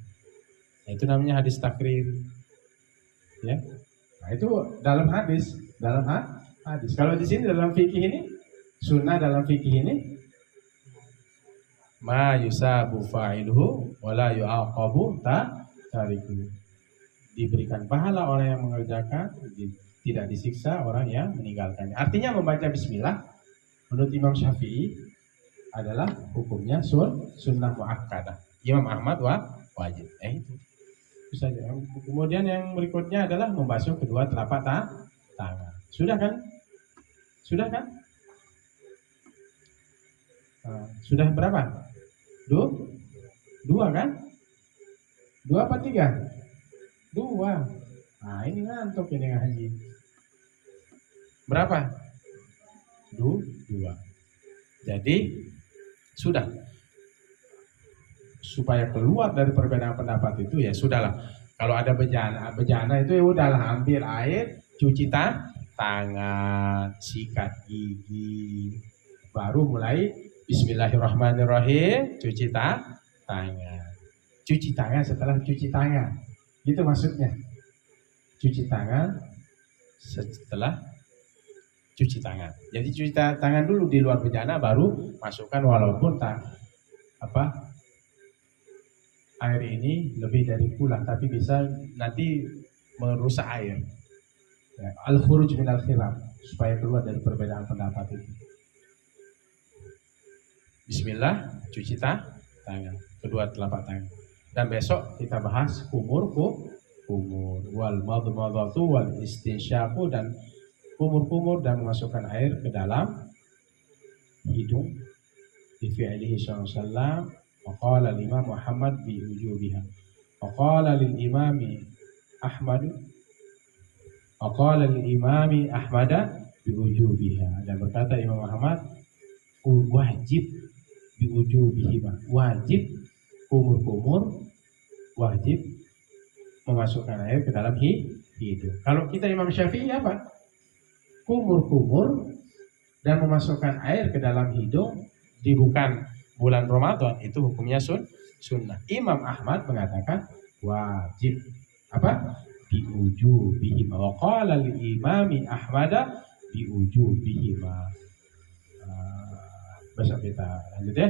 itu namanya hadis takrir. Ya, nah itu dalam hadis. Kalau di sini dalam fikih ini Sunnah dalam fikih ini ma yusabu fa'iluhu wala yu'aqabu tariku. Diberikan pahala orang yang mengerjakan, tidak disiksa orang yang meninggalkannya. Artinya membaca bismillah menurut Imam Syafi'i adalah hukumnya sunnah muakkadah. Imam Ahmad wajib. Itu saja. Kemudian yang berikutnya adalah membasuh kedua telapak tangan. Sudah kan? Sudah kan? Sudah berapa? Dua kan? Dua apa tiga? Dua. Nah ini ngantuk ini ngaji. Berapa? Dua. Jadi sudah. Supaya keluar dari perbedaan pendapat itu ya sudahlah. Kalau ada bejana itu ya udahlah, ambil air, cuci tangan, sikat gigi, baru mulai Bismillahirrahmanirrahim, cuci tangan. Cuci tangan setelah cuci tangan. Gitu maksudnya. Cuci tangan setelah cuci tangan. Jadi cuci tangan dulu di luar bejana, baru masukkan, walaupun air ini lebih dari pula, tapi bisa nanti merusak air. Ya, al-khuruj minal khilaf, supaya keluar dari perbedaan pendapat itu. Bismillah, cuci tangan, kedua telapak tangan. Dan besok kita bahas kumur wal madmadatu wal istinsyaku, dan kumur dan memasukkan air ke dalam hidung. Di fi'lihi sallallahu alaihi wasallam, waqala al-imam Muhammad bi wujubiha. Waqala lil imami Ahmad, waqala lil imami Ahmad bi wujubiha. Dan berkata Imam Muhammad, wajib bi wujubiha, wajib kumur wajib memasukkan air ke dalam hidung. Kalau kita Imam Syafi'i apa? Kumur dan memasukkan air ke dalam hidung di bukan bulan Ramadan itu hukumnya sunnah. Imam Ahmad mengatakan wajib. Apa? Biujubihi. Wa qala lil imami Ahmad biujubihi. Besok kita lanjut ya.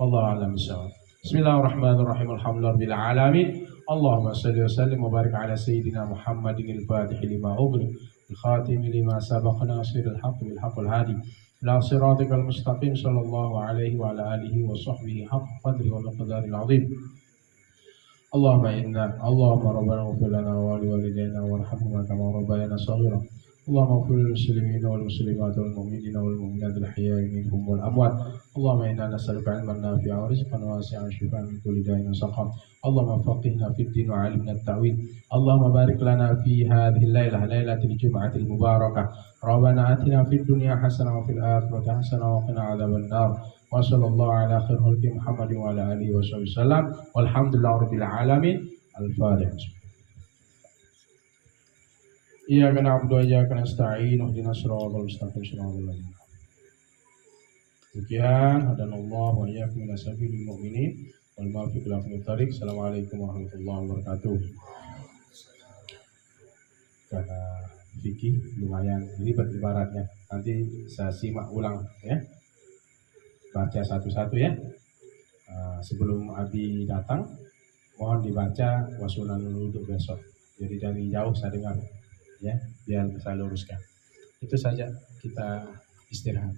Wallahu a'lam bishawab. Bismillahirrahmanirrahim. Alhamdulillahirabbil alamin. Allahumma shalli wa sallim wa barik ala sayyidina Muhammadin al-Fatih lima ughliq, al-khatim lima sabaq, nasiril haqq bil haqqil hadi ila siratikal mustaqim, sallallahu alaihi wa ala alihi wa sahbihi haqq qadri wa miqdaril azim. Allahumma rabbana ighfir lana wa li walidayna warhamhuma kama rabbayana shaghira. Allahumma ighfir lil muslimina wal muslimat wal mu'minina wal mu'minat al ahya'i minhum wal amwat. Allahumma inna nas'aluka 'ilman nafi'an wa rizqan wasi'an, shifaan min kulli da'in wa saqam. Allahumma faqihna fid din wa 'allimna at-ta'wil. Allahumma barik lana fi hadhihi al-lailah, lailatul jum'atil mubarakah. Rabbana atina fid dunya hasanah wa fil akhirati hasanah wa qina 'adzaban nar. Wa sallallahu ala khairil khalqi Muhammadin wa ala alihi wa sallam. Walhamdulillahirabbil alamin. Al-Fatihah. Iyyaka na'budu wa iyyaka nasta'in, ihdinas siratal mustaqim, siratal ladzina Sekian, hadanallahu wa iyyakum ila sabilil mu'minin wal muwaffiq ila aqwamit thariq. Assalamualaikum warahmatullahi wabarakatuh. Karena fikih lumayan ribet ibaratnya. Nanti saya simak ulang ya. Baca satu-satu ya. Sebelum Abi datang, mohon dibaca wasunanul wudu besok. Jadi dari jauh saya dengar ya, biar saya luruskan. Itu saja, kita istirahat.